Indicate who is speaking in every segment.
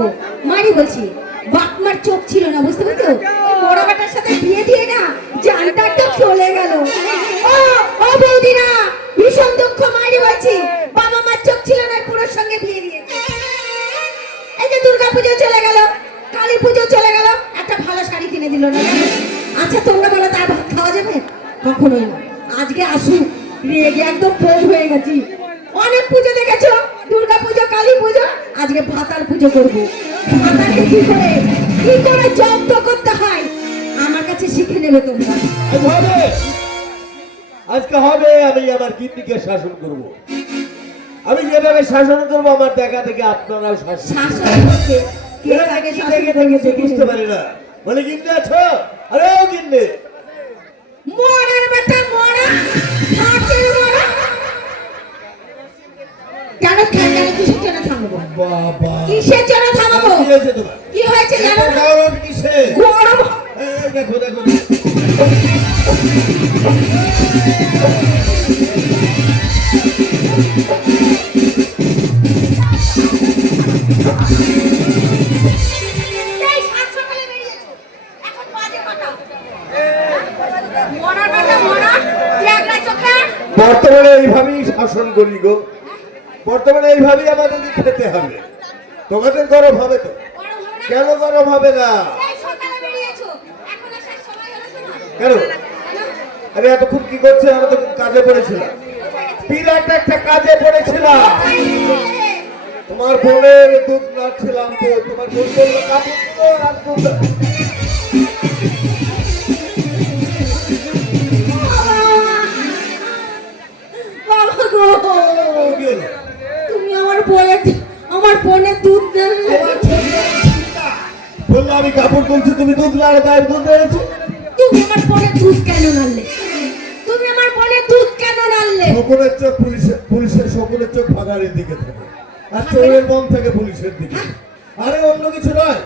Speaker 1: দেখো। মারি বলছি, বাপমার চোখ ছিল না, বুঝতে পারছ? বড় বেটার সাথে বিয়ে দিয়ে না, জানটা তো চলে গেল। ও ও বৌদিরা, ভীষণ দুঃখ, মারি বলছি। বাবা মার চোখ ছিল না পুরোর সঙ্গে বিয়ে দিয়েছে এই যে দুর্গা পুজো চলে গেল, কালী পুজো চলে গেল, একটা ভালো শাড়ি কিনে দিল না? আচ্ছা তোমরা বলো, তার ভাত খাওয়া যাবে? কখনোই না। আজকে আসুন রেগে একদম ফেল হয়ে গেছি। অনেক পুজো দেখেছ? দুর্গা পুজো কালী পুজো? আজকে ভাতার পুজো করব। ভাতাকে কি করে? কি করে জব্দ করতে হয়? আমার কাছে শিখে নেবে তোমরা।
Speaker 2: হবে। আজকে হবে আমি আমার কীর্তিকে শাসন করব। আমি যেভাবে শাসন করব আমার দেখা থেকে আপনারাও শাসন
Speaker 1: শাসন করতে কে আগে
Speaker 2: কি
Speaker 1: শাসন
Speaker 2: দেখে
Speaker 1: করবে
Speaker 2: দেখে
Speaker 1: দেখে
Speaker 2: বুঝতে পারি না। বলে আছো? আরে
Speaker 1: মরার বেটা মরা।
Speaker 2: বাবা।
Speaker 1: কিসের জন্য থামাবো?
Speaker 2: কি হয়েছে তোমার
Speaker 1: কি হয়েছে জানো
Speaker 2: গরম কিসে
Speaker 1: গরম।
Speaker 2: দেখো দেখো।
Speaker 1: এই সাত সকালে বেরিয়েছো এখন বাজে কটা? মরার বেটা মরা ত্যাগরা চোখে
Speaker 2: বর্তমানে এইভাবেই শাসন করি গো। বর্তমানে এইভাবেই আমাদেরকে খেতে হবে। তোমাদের গরম হবে তো? কেন গরম হবে না? কেন? আরে এতক্ষণ কি করছে? আমরা তো কাজে পড়েছিলাম। বিরাট একটা কাজে পড়েছিলাম। তোমার বোনের দুধ নাচ্ছিলাম তো, তোমার বোন বলল, কাপড়
Speaker 1: আমার বোনের দুধ
Speaker 2: চিন্তা। বলল আমি কাপড় তুলছি তুমি দুধ লাগাতে আমি দুধ বেড়েছি
Speaker 1: তুমি আমার বোনের দুধ কেন নালে তুমি আমার বোনের দুধ কেন নালে
Speaker 2: সকলের চোখ পুলিশের পুলিশের সকলের চোখ ভাগাড়ের দিকে থাকে। আর চোরের মন থেকে পুলিশের দিকে। আরে অন্য কিছু নয়?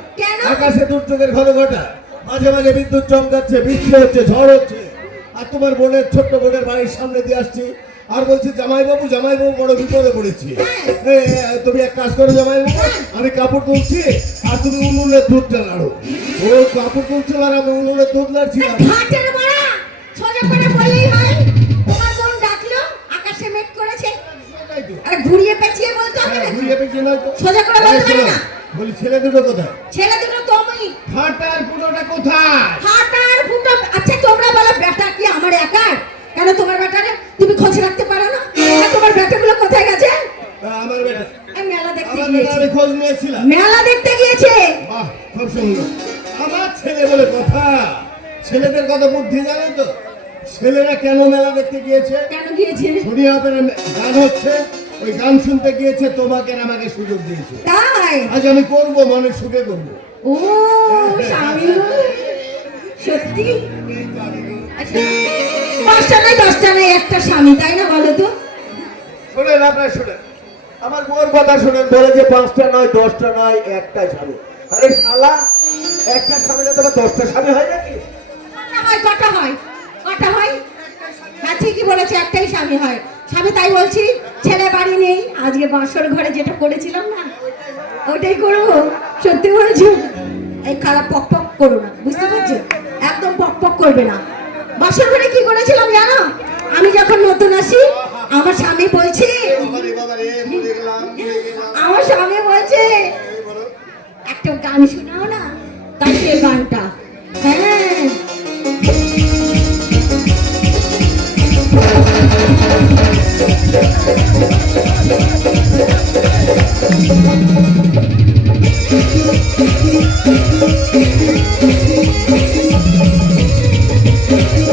Speaker 2: আকাশে দুর্যোগের ঘন ঘটা। মাঝে মাঝে বিদ্যুৎ চমকাচ্ছে বৃষ্টি হচ্ছে ঝড় হচ্ছে। আর তোমার বোনের ছোট্ট বোনের বাড়ির সামনে দিয়ে আসছি। আর বলছি জামাইবাবু জামাইবাবু বড় বিপদে পড়েছি। এ, তুমি এক কাজ করো জামাইবাবু আমি কাপড় তুলছি আর তুমি উনুনের দুধটা নাড়ো। ও কাপড় তুলছিল আর আমি উনুনের দুধ
Speaker 1: হয়।
Speaker 2: তাই
Speaker 1: ঘুরিয়ে পেঁচিয়ে বলতে হবে
Speaker 2: হ্যাঁ,
Speaker 1: না
Speaker 2: ঘুরিয়ে পেঁচিয়ে তো।
Speaker 1: সোজা করে বলতে পারি না।
Speaker 2: বলি ছেলে দুটো কোথায়?
Speaker 1: ছেলে দুটো তুমি।
Speaker 2: ফাটার পুরোটা কোথায়?
Speaker 1: হাটার ফুটো আচ্ছা তোমরা বলো বেটা কি আমার একার? কেন তোমার বেটারে তুমি খোঁজ রাখতে পারো না? আর তোমার বেটাগুলো কোথায় গেছে?
Speaker 2: আমার
Speaker 1: আমি মেলা দেখতে গিয়েছি।
Speaker 2: আমি খোঁজ নিয়েছিলাম।
Speaker 1: মেলা দেখতে গিয়েছে?
Speaker 2: বাহ খুব সুন্দর। আমার ছেলে বলে কথা। ছেলেদের কত বুদ্ধি জানো তো? ছেলেরা কেন মেলা দেখতে গিয়েছে?
Speaker 1: কেন গিয়েছে?
Speaker 2: শনিয়া গান হচ্ছে ওই গান শুনতে গিয়েছে তোমাকে আমাকে সুযোগ দিয়েছে।
Speaker 1: তাই?
Speaker 2: আজ আমি করব মনে সুখে করব।
Speaker 1: ও স্বামী। সত্যি? আচ্ছা। পাঁচটা নয় দশটা নয় একটা স্বামী তাই না বলো তো?
Speaker 2: শোনেন আপনার শোনেন। আমার বউর কথা শোনেন বলে যে পাঁচটা নয় দশটা নয় একটা স্বামী। আরে শালা একটা স্বামী না তোমার দশটা স্বামী হয় নাকি?
Speaker 1: হয় কটা হয় কটা হয়। হ্যাঁ ঠিকই বলেছে একটাই স্বামী হয়। স্বামী তাই বলছি ছেলে বাড়ি নেই আজকে বাঁশর ঘরে যেটা করেছিলাম না ওটাই করব সত্যি বলেছি। এই খারাপ পক পক করো না বুঝতে পারছ? একদম পক পক করবে না। বাসর ঘরে কি করেছিলাম জানো? আমি যখন নতুন আসি, আমার স্বামী বলছে, আমার স্বামী বলছে, একটা গান শোনাও না তাই সে গানটা। হ্যাঁ।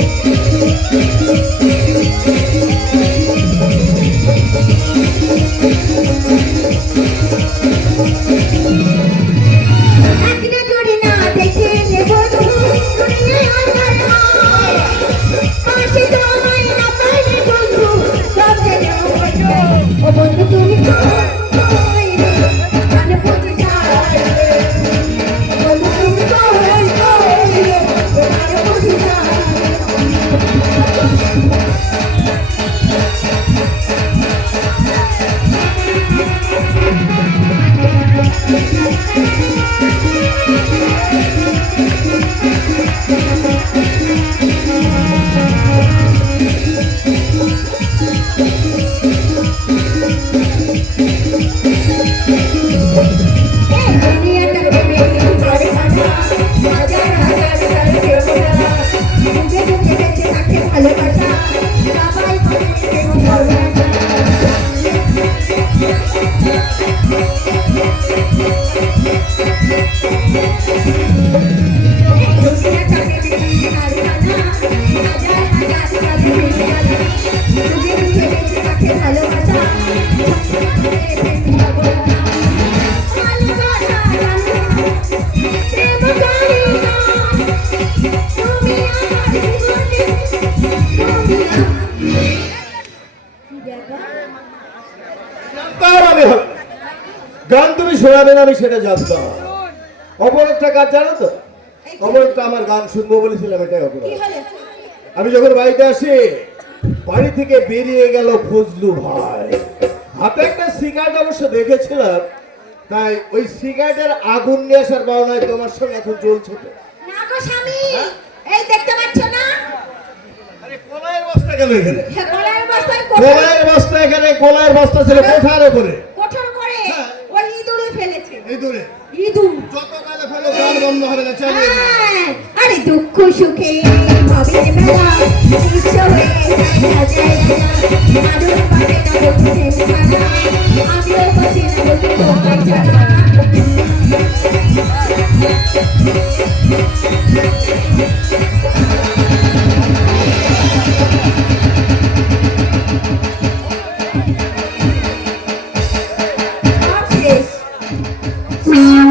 Speaker 1: Thank you. ভালোবাসা
Speaker 2: আমি সেটা জানতাম। অপরাধটা কাজ জানো তো? অপরাধটা আমার গান শুনব বলেছিলাম এটাই অপরাধ। আমি যখন বাড়িতে আসি বাড়ি থেকে বেরিয়ে গেল ফজলু ভাই। হাতে একটা সিগারেট অবশ্য দেখেছিলাম তাই ওই সিগারেটের আগুন নিয়ে আসার বারণায় তোমার সঙ্গে এখন চলছে তো।
Speaker 1: না গো স্বামী এই দেখতে পাচ্ছ না?
Speaker 2: আরে বস্তা গেল এখানে?
Speaker 1: হ্যাঁ,
Speaker 2: বস্তা বস্তা ছিল উপরে
Speaker 1: কোঠার করে
Speaker 2: হ্যাঁ।
Speaker 1: ওই ইঁদুরে ফেলেছে ইঁদুর।
Speaker 2: যত কালে ফেলো গান বন্ধ হবে না চালিয়ে
Speaker 1: হ্যাঁ, আরে দুঃখ সুখে ভাবের মেলা বিশ্ব হয়ে যায় রাজা পাবে না বলছে আমিও বসে না বলি তোমার জানা সব সব শেষ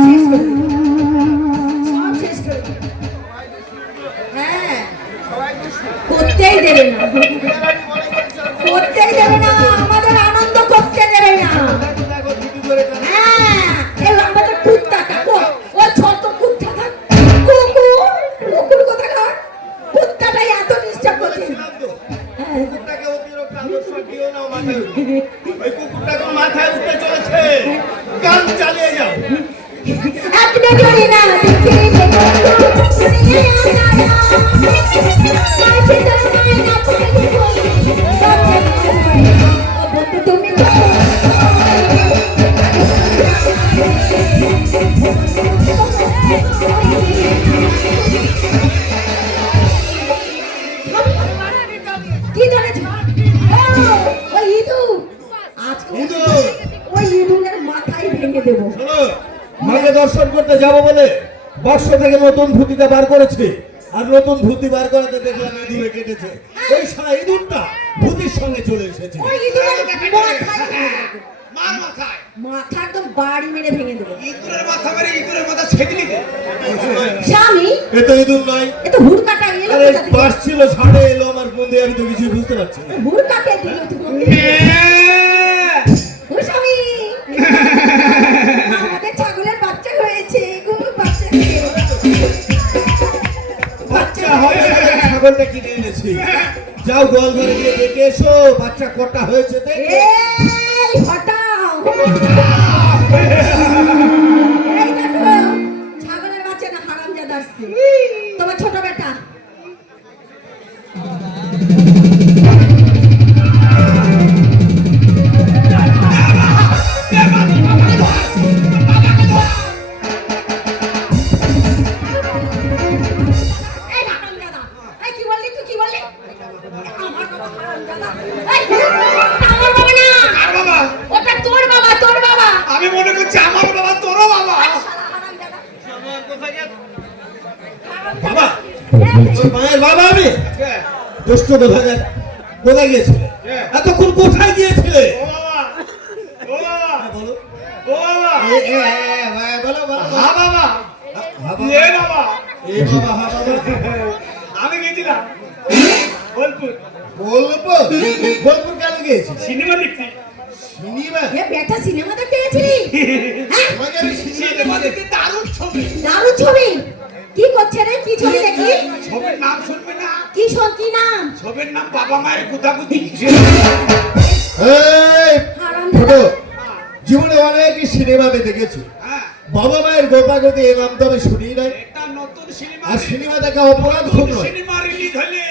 Speaker 2: নতুন ধুতি বার করাতে দেখলাম ইঁদুরে কেটেছে। ওই সারা ইঁদুরটা ধুতির সঙ্গে চলে এসেছে।
Speaker 1: ওই ইঁদুরের
Speaker 3: মার মাথায়।
Speaker 1: মাথা একদম বাড়ি মেরে ভেঙে দেবো।
Speaker 3: ইঁদুরের মাথা মেরে ইঁদুরের মাথা ছেড়ে দিতে
Speaker 1: স্বামী?
Speaker 2: এ তো ইঁদুর নয়।
Speaker 1: এ তো হুড়কাটা এলো
Speaker 2: আরে বাস ছিল ছাড়ে এলো আমার বন্ধু আমি তো কিছুই বুঝতে পারছি না।
Speaker 1: হুড়কাকে দিল তুমি
Speaker 2: ছাগলটা কিনে এনেছি। যাও গোয়াল ঘরে গিয়ে দেখে এসো, বাচ্চা কটা হয়েছে
Speaker 1: ছাগলের বাচ্চা না হারামজাদা আসছে। তোমার ছোট বেটা।
Speaker 2: দুষ্ট যায় কোথায় গিয়েছিলে
Speaker 3: বাবা মায়ের
Speaker 2: গোপাগতি এ নাম তো আমি শুনি নাই
Speaker 3: এটা নতুন সিনেমা
Speaker 2: আর সিনেমা দেখা অপরাধ খুব নয়।
Speaker 3: সিনেমা রিলিজ হলে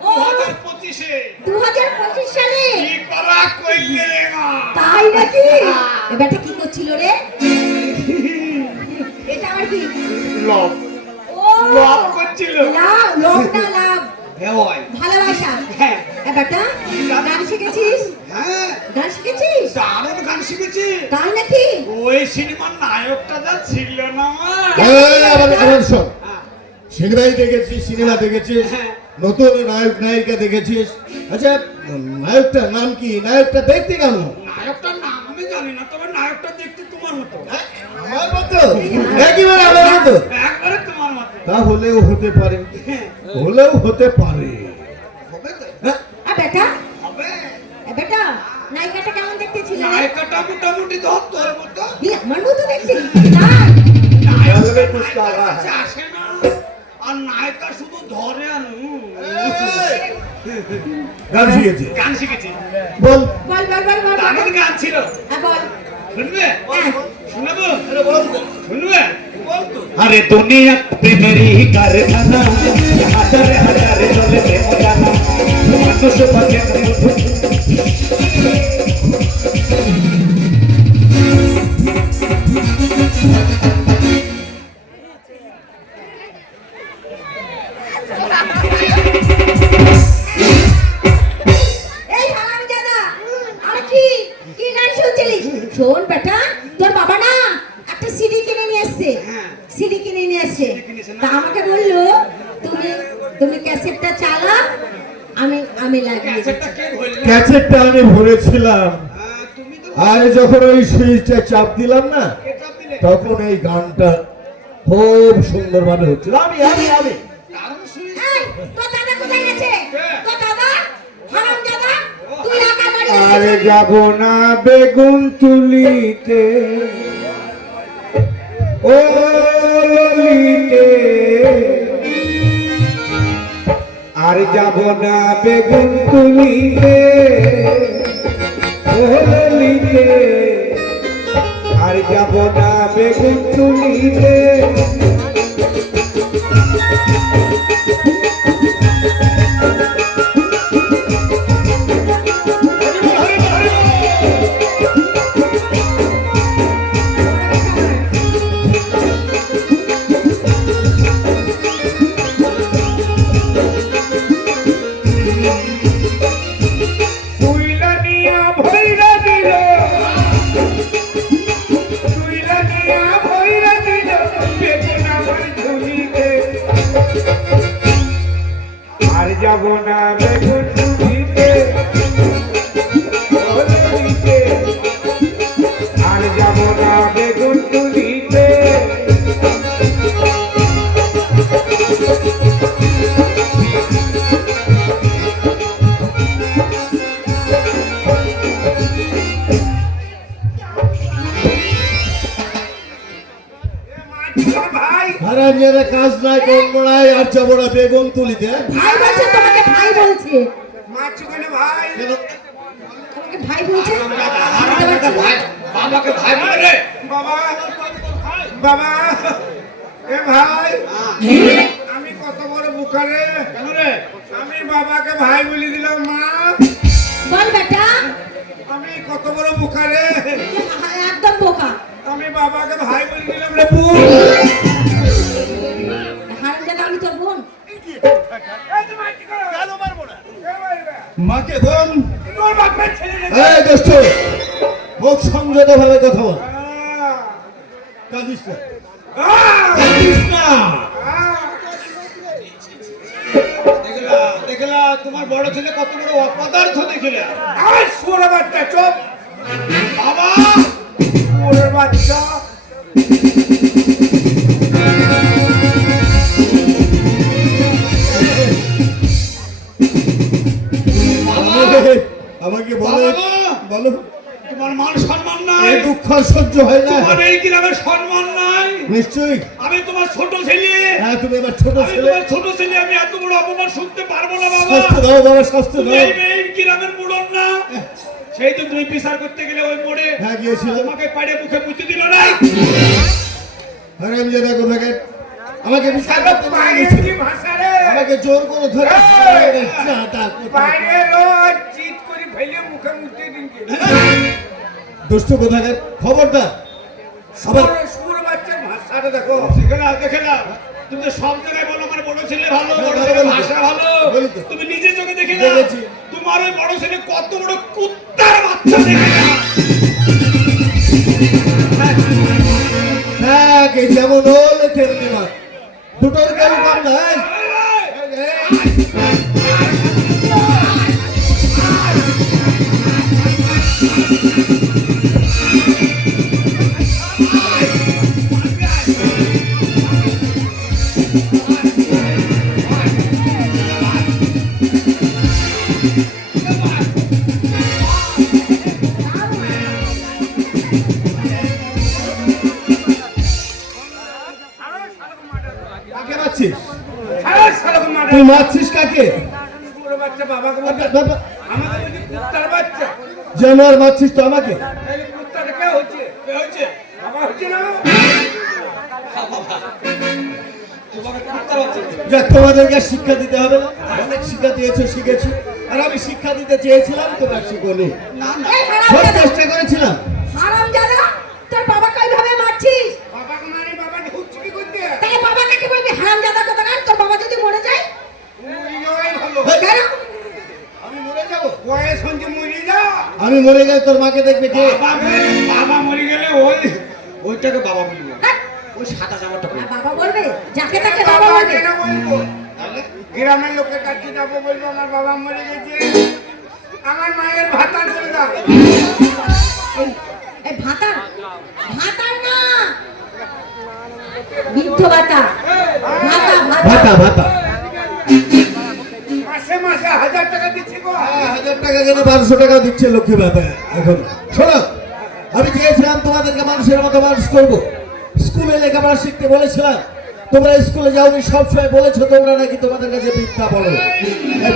Speaker 1: ও।
Speaker 3: 2025 এ
Speaker 1: দু হাজার পঁচিশ সালে?
Speaker 3: কি করা কইলে রে মা?
Speaker 1: তাই নাকি? এবারটা কি করছিল রে? এটা আমার কি? ও!
Speaker 3: লব করছিল।
Speaker 1: লাভ লোভ না লাভ ভালোবাসা।
Speaker 3: হ্যাঁ।
Speaker 1: এবারটা গান শিখেছিস?
Speaker 3: হ্যাঁ।
Speaker 1: গান শিখেছিস?
Speaker 3: দারুণ গান শিখেছি।
Speaker 1: তাই নাকি?
Speaker 3: ওই সিনেমার নায়কটা যা ছিল না। আমার
Speaker 2: এই, আমাকে আমার শোন
Speaker 3: হ্যাঁ,
Speaker 2: সিনেমাই দেখেছিস সিনেমা দেখেছিস
Speaker 3: হ্যাঁ।
Speaker 2: নতুন নায়ক নায়িকা দেখেছিস। আচ্ছা নায়কটার নাম কি? নায়কটা দেখতে কেমন?
Speaker 3: নায়কটার নাম আমি জানি না তবে নায়কটা দেখতে তোমার মতো।
Speaker 2: হ্যাঁ, আমার মতো। একেবারে আমার মতো।
Speaker 3: একবারে তোমার মতো
Speaker 2: তা হলেও হতে পারে।
Speaker 3: হ্যাঁ,
Speaker 2: হলেও হতে পারে। হ্যাঁ,
Speaker 1: বেটা। নায়িকাটা কেমন দেখতে ছিল?
Speaker 3: নায়িকাটা মোটামুটি ধর তোর মতো।
Speaker 1: আমার দেখতে?
Speaker 3: আসে না। আর নায়িকা শুধু ধরে আর
Speaker 2: গান শিখেছি।
Speaker 3: গান শিখেছি।
Speaker 2: বল।
Speaker 1: বল বল বল বল বল।
Speaker 3: গান ছিল
Speaker 1: হ্যাঁ, বল
Speaker 3: শুনবে
Speaker 1: হ্যাঁ।
Speaker 3: শুনব শুনবে
Speaker 4: আরে দুনিয়া প্রেমেরই কারখানা। হাজারে হাজারে চলে প্রেম জানা মানুষ
Speaker 1: আমি আমি লাগিয়ে দিচ্ছি।
Speaker 3: ক্যাসেটটা কে ধরলো
Speaker 2: ক্যাসেটটা আমি ভরেছিলাম। আর যখন ওই সুইচটা চাপ দিলাম না তখন এই গানটা খুব সুন্দরভাবে হচ্ছিল আমি আমি আমি।
Speaker 4: আরে যাব না বেগুন তুলিতে। ও ললিতে আর যাব না বেগুন তুলিতে। আর যাব না বেগুন তুলিতে। ভাই
Speaker 1: বলছে তোমাকে ভাই বলছে।
Speaker 4: ভাই।
Speaker 1: তোমাকে ভাই বলছে?
Speaker 3: ভাই বাবাকে ভাই বলে রে
Speaker 4: বাবা বাবা এ ভাই আমি কত বড় বুকারে
Speaker 3: কেন রে?
Speaker 4: আমি বাবাকে ভাই বলে দিলাম মা।
Speaker 1: বল বেটা।
Speaker 4: আমি কত বড় বুকারে
Speaker 1: একদম বোকা।
Speaker 4: আমি বাবাকে ভাই বলে দিলাম রে বুক
Speaker 2: মাকে
Speaker 4: রে।
Speaker 2: এই দোস্ত মুখ সংযত ভাবে কথা বল। কাঁদিস না কাঁদিস না
Speaker 3: দেখলা দেখলা তোমার বড় ছেলে কত বড় অপদার্থ দেখলে।
Speaker 4: আয় শুয়োরের বাচ্চা চোপ।
Speaker 3: বাবা!
Speaker 4: বাচ্চা।
Speaker 2: আমাকে বলে! বলো।
Speaker 3: তোমার মান সম্মান নাই।
Speaker 2: দুঃখ সহ্য হয় না।
Speaker 3: তোমার এই সম্মান নাই।
Speaker 2: নিশ্চয়ই।
Speaker 3: আমি তোমার ছোট ছেলে।
Speaker 2: হ্যাঁ তুমি আমার ছোট ছেলে।
Speaker 3: তোমার ছোট ছেলে আমি এত বড় অপমান শুনতে পারব না বাবা।
Speaker 2: স্বাস্থ্য দাও বাবা স্বাস্থ্য
Speaker 3: তুমি
Speaker 2: দাও।
Speaker 3: এই এই গ্রামের মুড়ন না। সেই তো তুমি বিচার করতে গেলে ওই মোড়ে।
Speaker 2: হ্যাঁ
Speaker 3: তোমাকে পাড়ে মুখে পুঁতে দিল না।
Speaker 2: আমি আমাকে বিচার
Speaker 4: আরে
Speaker 2: করতে
Speaker 4: বাইরে
Speaker 2: নিয়ে গেছে।
Speaker 4: কি ভাষা রে?
Speaker 2: আমাকে জোর করে ধরে?
Speaker 4: বাইরে রোজ চিৎ করে ফেলে মুখে মুখে দিনকে
Speaker 2: দুষ্টু কোথাকার? খবরদার।
Speaker 4: সুর সুর বাচ্চার ভাষাটা দেখো।
Speaker 3: দেখে নাও দেখে নাও তুমি তো সব জায়গায় বলো আমার বড় ছেলে ভালো বড়
Speaker 2: হ্যাঁ,
Speaker 3: ছেলে ভাষা ভালো। তুমি নিজে চোখে দেখে। তোমার ওই বড় ছেলে কত বড় কুত্তার বাচ্চা দেখে
Speaker 2: দেখ এই যেমন হলে তেমনি দুটোর কেউ কম নাই
Speaker 4: Thank you. কুত্তার বাচ্চা
Speaker 3: দেখে।
Speaker 2: যা তোমাদেরকে শিক্ষা দিতে হবে না। অনেক শিক্ষা দিয়েছ শিখেছি। আর আমি শিক্ষা দিতে চেয়েছিলাম তোমরা শিখোনি। চেষ্টা করেছিলাম।
Speaker 1: হারাম জাদা তোর বাবাকে ওইভাবে মারছিস?
Speaker 4: বাবাকে বাবা ঢুকছে কি করতে
Speaker 1: বলবি? হারাম জাদা কথা কান তোর বাবা যদি মরে যায়
Speaker 4: মরিয়ে ভালো
Speaker 1: কেন
Speaker 2: আমি মরে যাব
Speaker 4: বয়স হচ্ছে মরিয়ে যা
Speaker 2: আমি মরে গেলে তোর মাকে দেখবে কে?
Speaker 3: বাবা মরে- বাবা মরে গেলে ওই ওইটাকে বাবা বলব।
Speaker 1: হ্যাঁ,
Speaker 3: ওই সাদা জামাটা
Speaker 1: বাবা বলবে? যাকে তাকে বাবা বলবে
Speaker 4: গ্রামের লোকের কাছে যাব বলব আমার বাবা মরে গেছে। আমার মায়ের ভাতা করে দাও।
Speaker 1: এই- এই ভাতার? ভাতার না! বৃদ্ধ ভাতা। ভাতা ভাতা।
Speaker 2: ভাতা ভাতা।
Speaker 4: মাসে মাসে হাজার টাকা দিচ্ছি গো।
Speaker 2: হ্যাঁ, হাজার টাকা কেন? বারোশো টাকা দিচ্ছে লক্ষ্মী ভাতা এখন। শোনো আমি চেয়েছিলাম তোমাদেরকে মানুষের মতো মানুষ করব। স্কুলে লেখাপড়া শিখতে বলেছিলাম তোমরা স্কুলে যাওনি সবসময় বলেছ তোমরা নাকি তোমাদের কাছে বিদ্যা বড়।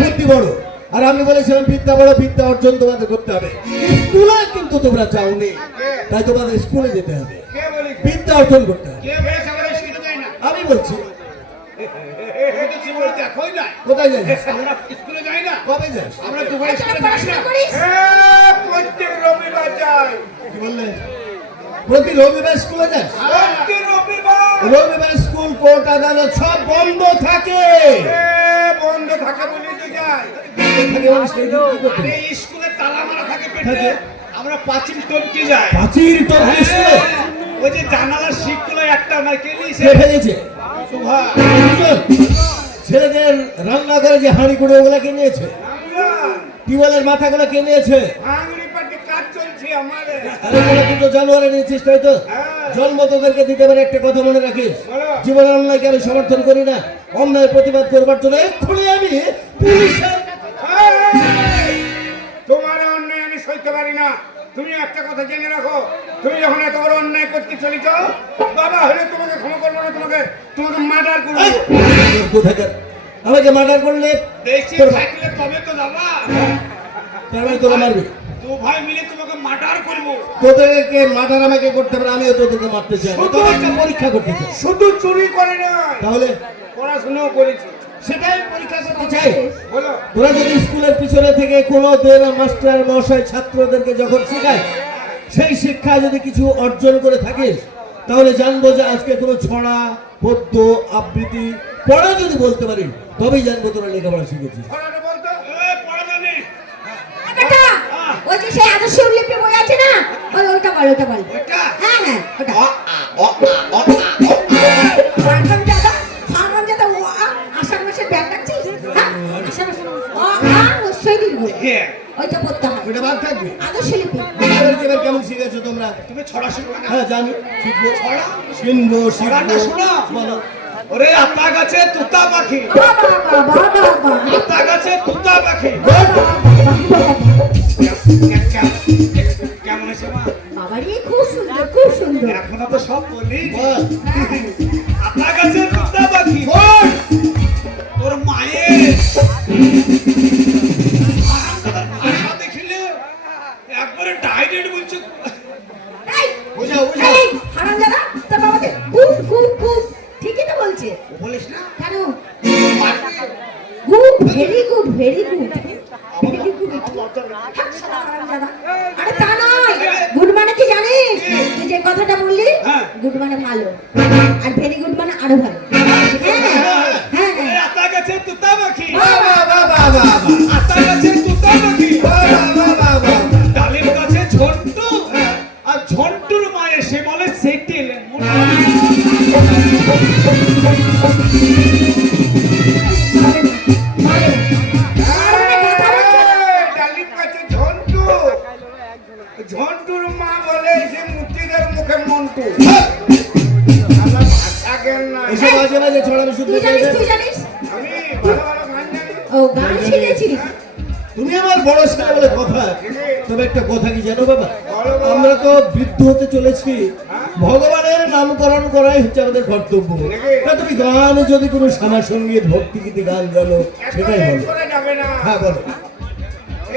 Speaker 2: বুদ্ধি বড়। আর আমি বলেছিলাম বিদ্যা বড় বিদ্যা অর্জন তোমাদের করতে হবে। স্কুলে কিন্তু তোমরা যাওনি তাই তোমাদের স্কুলে যেতে হবে। বিদ্যা অর্জন করতে হবে। আমি বলছি
Speaker 3: আমি তো জীবনে দেখোই নাই
Speaker 2: কোথায় যাই?
Speaker 3: আমরা স্কুলে যাই না।
Speaker 2: কবে যাস
Speaker 3: আমরা দুপুরে স্কুলে যাই না।
Speaker 4: প্রত্যেক রবিবার যায়
Speaker 2: কি বললে? প্রতি রবিবার স্কুলে যাস
Speaker 4: প্রত্যেক রবিবার।
Speaker 2: রবিবার স্কুল কোর্ট আদালত সব বন্ধ থাকে।
Speaker 4: বন্ধ থাকে বলে তো?
Speaker 3: আরে স্কুলে তালা মারা থাকে পেটে। আমরা পাঁচিল টপকে যাই।
Speaker 2: প্রাচীর টপকে
Speaker 3: ওই যে জানালার শিখগুলো একটা আমার কে নিয়েছে।
Speaker 2: কে ফেলেছে। ছেলেদের রান্না করে যে হাঁড়ি করে ওগুলা কে নিয়েছে? টিউবওয়েলের মাথাগুলো কে নিয়েছে? জানুয়ারি নিয়েছিস তাই তো?
Speaker 4: হ্যাঁ।
Speaker 2: জন্ম তোদেরকে দিতে পারে একটা কথা মনে রাখিস। অন্যায়কে আমি সমর্থন করি না। অন্যায় প্রতিবাদ করবার জন্য এক্ষুনি আমি পুলিশের
Speaker 4: তোমার অন্যায় আমি সইতে পারি না। তুমি একটা কথা জেনে রাখো তুমি যখন এত বড় অন্যায় করতে চলেছ বাবা হলে তোমাকে ক্ষমা করব না তোমাকে তোমাকে মার্ডার করব।
Speaker 2: কোথাকার? আমাকে মার্ডার করলে
Speaker 3: দেখছি
Speaker 2: তোর
Speaker 3: তবে তো যাবা।
Speaker 2: তার মানে তোরা মারবি?
Speaker 3: দু ভাই মিলে তোমাকে মার্ডার করব।
Speaker 2: তোদেরকে মার্ডার আমাকে করতে পারে আমিও তোদেরকে মারতে চাই পরীক্ষা করতে চাই।
Speaker 4: শুধু চুরি করে না
Speaker 2: তাহলে?
Speaker 4: পড়াশোনাও করেছি।
Speaker 2: সেটাই পরীক্ষা করতে চাই। তোরা যদি স্কুলের পিছনে থেকে কোনো দিন মাস্টার মশাই ছাত্রদেরকে যখন শেখায় সেই শিক্ষা যদি কিছু অর্জন করে থাকিস তাহলে জানব যে আজকে কোনো ছড়া পদ্য আবৃত্তি পড়া যদি বলতে পারি তবেই জানব তোরা লেখাপড়া শিখেছিস।
Speaker 4: পড়াটা বলতো?
Speaker 3: এ, পড়া জানি।
Speaker 1: বেটা ওই যে সেই আদর্শ উল্লেখ্য বই আছে না? ওই ওটা বল ওটা বল। হ্যাঁ হ্যাঁ ওটা। হ্যাঁ বল
Speaker 3: হ্যাঁ,
Speaker 1: ওইটা হয়
Speaker 2: কেমন শিখেছো তোমরা
Speaker 3: তুমি ছড়া শিখবে
Speaker 2: হ্যাঁ জানি শিখব
Speaker 3: ছড়া ছড়াটা
Speaker 2: শিখব
Speaker 3: শোনো
Speaker 2: বলো
Speaker 3: ওরে গাছে তুতা পাখি আতা গাছে তুতা পাখি কেমন
Speaker 1: খুব সুন্দর খুব সুন্দর
Speaker 3: এখনও তো সব বল আতা গাছে তুতা পাখি
Speaker 1: মানে জানিস তুই কথাটা বললি
Speaker 3: হ্যাঁ।
Speaker 1: গুড মানে ভালো আর ভেরি গুড মানে আরও ভালো হ্যাঁ হ্যাঁ হ্যাঁ
Speaker 5: আতা গাছে তুতা পাখি
Speaker 2: বাহ, বাহ, বাহ, বাহ, বাহ, বাহ।
Speaker 5: আতা গাছে তুতা পাখি। ডালের কাছে ঝন্টু? আর ঝন্টুর মায়ে সে বলে সেটেল।
Speaker 4: এই, ডালিম গাছে ঝন্টু। ঝন্টুর মা বলে সে মুক্তিদের মুখে মন্টু। ভাষা জ্ঞান নাই।
Speaker 2: মাঝে মাঝে ছড়ানো শুনতে
Speaker 1: তুই জানিস? ও গান শিখেছিস
Speaker 2: তুমি আমার বড় ছেলে বলে কথা। তবে একটা কথা কি জানো বাবা? আমরা তো বৃদ্ধ হতে চলেছি। ভগবানের নামকরণ করাই হচ্ছে আমাদের কর্তব্য।
Speaker 4: নাকি?
Speaker 2: তুমি গান যদি কোনো শ্যামা সংগীত ভক্তি গীতি গান জানো সেটাই বলো
Speaker 4: না।
Speaker 2: হ্যাঁ বলো।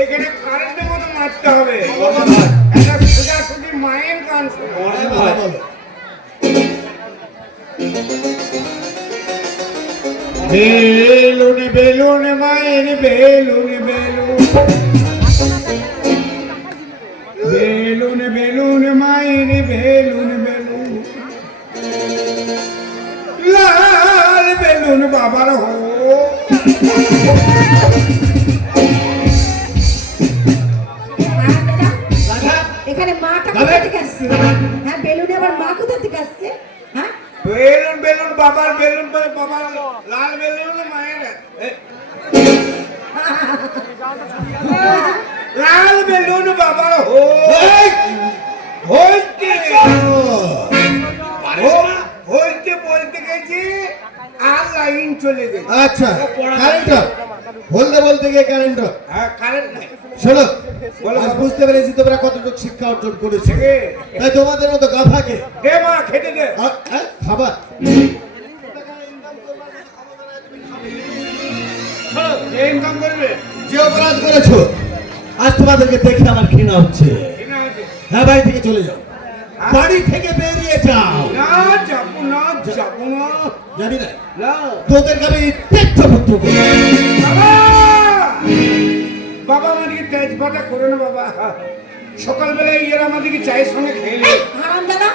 Speaker 4: এখানে কারেন্টের মতো মারতে হবে। একটা সোজাসুজি মায়ের গান
Speaker 2: বলো, বলো।
Speaker 4: বেলুন মায়ের বেলুন বেলুন। বেলুন বেলুন মায়ের বেলুন বেলুন। লাল বেলুন বাবার হো।
Speaker 1: এখানে মাটা? কোথা থেকে আসছে? হ্যাঁ বেলুনে আবার মা কোথা থেকে আসছে?
Speaker 4: বেলুন বেলুন বাবার বেলুন বলে বাবার লাল বেলুন মায়ের। লাল বেলুন বাবার হো! হইতে। হইতে বলতে গেছি। আর লাইন চলে গেছে।
Speaker 2: আচ্ছা কারেন্ট বলতে বলতে গিয়ে কারেন্ট
Speaker 4: হ্যাঁ কারেন্ট নাই।
Speaker 2: শোনো আজ বুঝতে পেরেছি তোমরা কতটুকু শিক্ষা অর্জন করেছ। তাই তোমাদের মতো গাধাকে
Speaker 4: দে মা খেতে দে।
Speaker 2: আ- হ্যাঁ, খাবার
Speaker 4: ইনকাম করবে?
Speaker 2: যে অপরাধ করেছ আজ তোমাদেরকে দেখে আমার ঘৃণা হচ্ছে। হ্যাঁ বাড়ি থেকে চলে যাও। বাড়ি থেকে বেরিয়ে যাও।
Speaker 4: না যাব না যাব না।
Speaker 2: জানি না।
Speaker 4: না।
Speaker 2: তোদেরকে আমি তীর্থপুত্র
Speaker 4: বাবা! বাবা আমাদেরকে তেজপাতা করে না বাবা। সকালবেলা ইয়ের আমাদেরকে চায়ের সঙ্গে খেয়ে নে।
Speaker 1: হারাম দাদা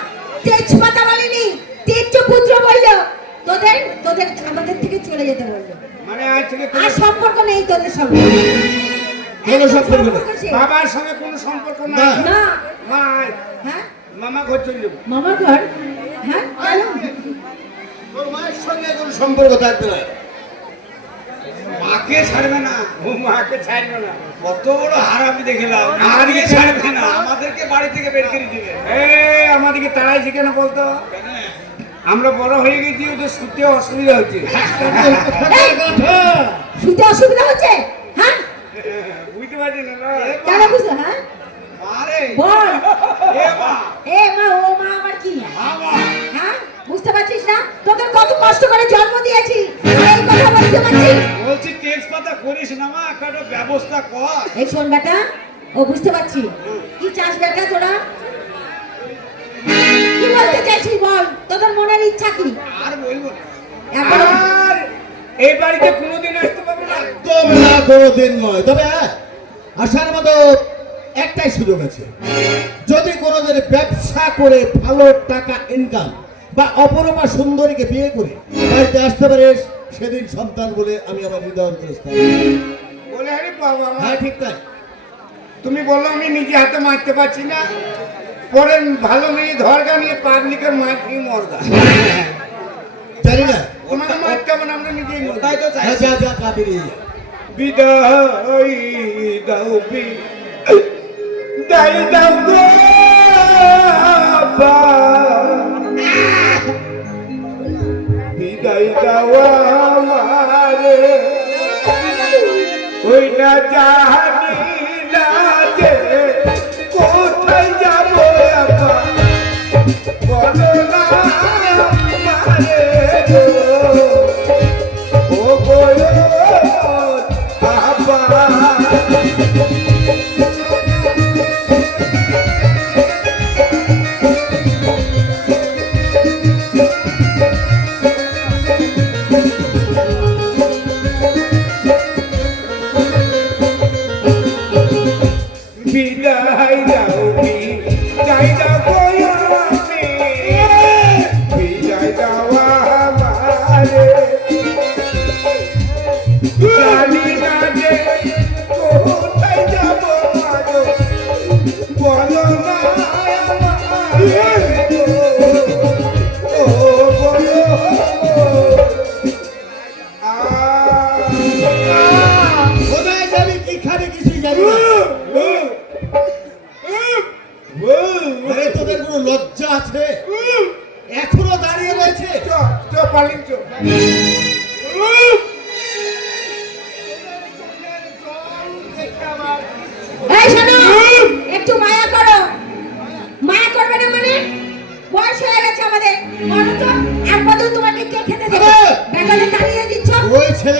Speaker 1: তেজপাতা বলেনি তেজ পুত্র বলল। তোদের তোদের আমাদের থেকে চলে যেতে বলল।
Speaker 4: মানে আজ থেকে
Speaker 1: আর সম্পর্ক নেই তোদের সঙ্গে।
Speaker 2: কোনো সম্পর্ক নেই।
Speaker 4: বাবার সঙ্গে কোনো সম্পর্ক
Speaker 2: না।
Speaker 4: নাই
Speaker 1: না হ্যাঁ?
Speaker 4: মামা ঘর চলে যাব।
Speaker 1: মামার ঘর? হ্যাঁ
Speaker 2: তোর মায়ের সঙ্গে কোনো সম্পর্ক থাকবে না।
Speaker 5: মাকে ছাড়বে না
Speaker 4: ও মাকে ছাড়বে না।
Speaker 5: কত বড় হারামি দেখলাম ছাড়বে না আমাদেরকে বাড়ি থেকে বের করে দিবে।
Speaker 4: আমাদেরকে তাড়াইছে কেন বলতো। আমরা বড় হয়ে গেছি ওদের শুতে অসুবিধা হচ্ছে।
Speaker 1: শুতে অসুবিধা হচ্ছে? হ্যাঁ?
Speaker 4: বুঝতে পারছি না?
Speaker 1: কেন বুঝলো হ্যাঁ? বল।
Speaker 5: এ মা।
Speaker 1: ও মা আমার কি হ্যাঁ? বুঝতে পারছিস না? তোদের কত কষ্ট করে জন্ম দিয়েছি। এই কথা বলতে পারছিস?
Speaker 5: বলছি তেজপাতা করিস না মা একটা ব্যবস্থা কর।
Speaker 1: এই শোন বেটা ও বুঝতে পারছি। কি চাস বেটা তোরা? কি বলতে চাইছিস বল? তোদের মনের ইচ্ছা কি?
Speaker 5: আর বলব
Speaker 1: এখন
Speaker 4: এই বাড়িতে কোনোদিন আসতে পারবে না।
Speaker 2: একদম না কোনো নয়। তবে হ্যাঁ আসার মতো একটাই সুযোগ আছে যদি কোনোদিন ব্যবসা করে ভালো টাকা ইনকাম বা অপরমা সুন্দরীকে বিয়ে করে বাড়িতে আসতে পারিস সেদিন সন্তান বলে আমি আমার হৃদয় করি।
Speaker 4: বলে আরে বাবা
Speaker 2: হ্যাঁ ঠিক তাই
Speaker 4: তুমি বলল আমি নিজে হাতে মারতে পারছি না পরে ভালো মেয়ে ধরগা নিয়ে পাবলিকের মার মরগা
Speaker 2: জানি না
Speaker 4: তোমাকে মারতে হবে আমরা নিজেই।
Speaker 5: তাই তো চাই
Speaker 2: হ্যাঁ, যা যা কা বেরিয়ে যা।
Speaker 4: বিদায় দাও বিদায় দাও গো। বিদায় দাও আমারে ওই না জানি না যে যাব বলো না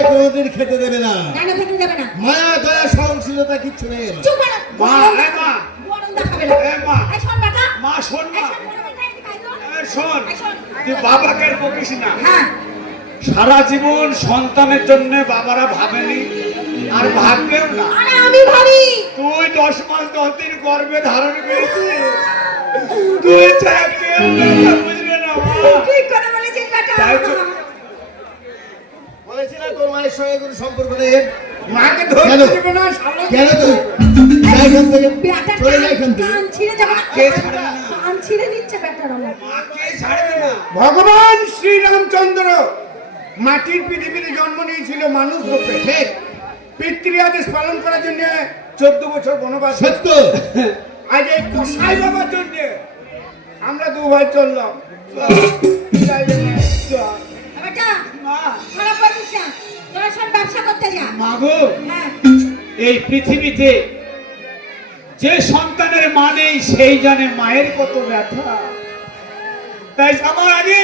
Speaker 2: কোনোদিন খেতে দেবে না।
Speaker 1: কেন খেতে দেবে না?
Speaker 2: মায়া দয়া সহনশীলতা কিচ্ছু নেই
Speaker 1: চুপ
Speaker 3: মা, এ মা।
Speaker 1: গরম দেখাবে না।
Speaker 3: এ মা।
Speaker 1: এই শোন বেটা।
Speaker 3: মা শোন মা।
Speaker 1: শোন বড় বেটা, এদিকে আয় তো।
Speaker 3: এ, শোন। তুই বাবাকে বকিস না?
Speaker 1: হ্যাঁ।
Speaker 3: সারা জীবন সন্তানের জন্য বাবারা ভাবেনি আর ভাববেও না।
Speaker 1: আরে আমি ভাবি।
Speaker 3: তুই দশ মাস দশ দিন গর্ভে ধারণ করেছিস। তুই ছাড়া কেউ বুঝবে না মা।
Speaker 1: ঠিক করে বলেছিস বেটা
Speaker 3: তাই তো।
Speaker 2: বলেছি না তোর মায়ের সঙ্গে কোনো সম্পর্ক নেই।
Speaker 4: মাকে দিবে না
Speaker 2: কেন তুই
Speaker 4: ভগবান শ্রীরামচন্দ্র মাটির পৃথিবীতে জন্ম নিয়েছিল মানুষ রূপে ঠিক পিতৃ আদেশ পালন করার জন্য চোদ্দ বছর বনবাস
Speaker 2: সত্য।
Speaker 4: আজ এই কসাই বাবার জন্য আমরা দু ভাই চললাম
Speaker 3: মা।
Speaker 1: তোরা সব ব্যবসা করতে যা
Speaker 3: মাগো
Speaker 1: হ্যাঁ।
Speaker 3: এই পৃথিবীতে যে সন্তানের মা নেই সেই জানে মায়ের কত ব্যথা। তাই আমার আগে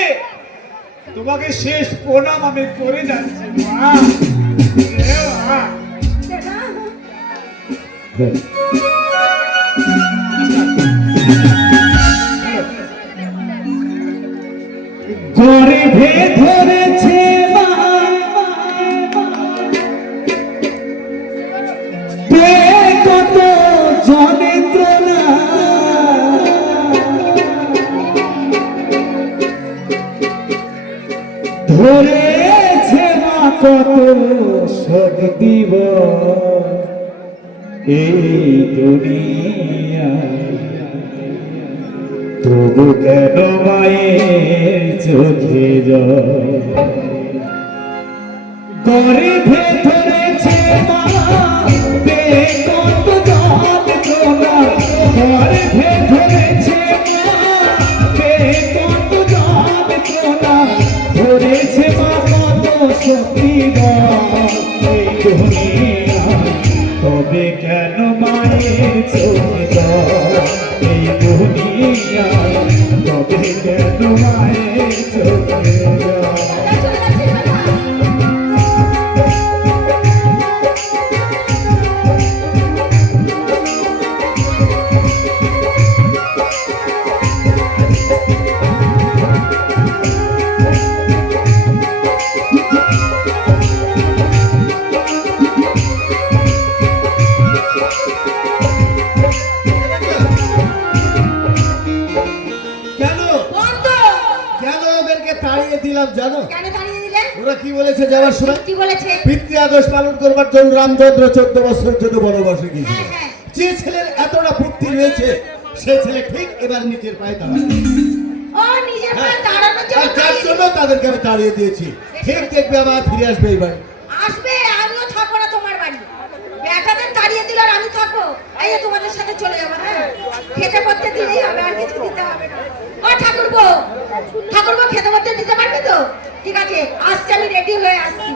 Speaker 3: তোমাকে শেষ প্রণাম আমি করে যাচ্ছি মা। এ মা। ধরেছে মা কত শোক দিব? এই দুনিয়া তবু কেন মায়ের চোখে গর্ভে ধরেছে মা কত যন্ত্রণা গর্ভে জল? এই দুনিয়া তবে কেন
Speaker 2: সময় পিতৃ আদেশ পালন করবার জন্য রামচন্দ্র চোদ্দ বছরের জন্য বনবাসে গিয়েছিল
Speaker 1: হ্যাঁ, হ্যাঁ।
Speaker 2: যে ছেলের এতটা বুদ্ধি রয়েছে সে ছেলে ঠিক এবার নিজের পায়ে
Speaker 1: নিজের
Speaker 2: হ্যাঁ। যার
Speaker 1: দাঁড়িয়ে
Speaker 2: জন্য তাদেরকে আমি দিয়েছি। ঠিক দেখবে আবার ফিরে আসবে এবার।
Speaker 1: আসবে আমিও থাকব না তোমার বাড়ি। বেটাদের তাড়িয়ে দিল আর আমি থাকব। এই তোমাদের সাথে চলে যাব হ্যাঁ? খেতে পড়তে দিলেই হবে আর কিছু দিতে হবে না। ও ঠাকুরপো খেতে পড়তে দিতে পারবে তো? ঠিক আছে আসছে আমি রেডি হয়ে আসছি।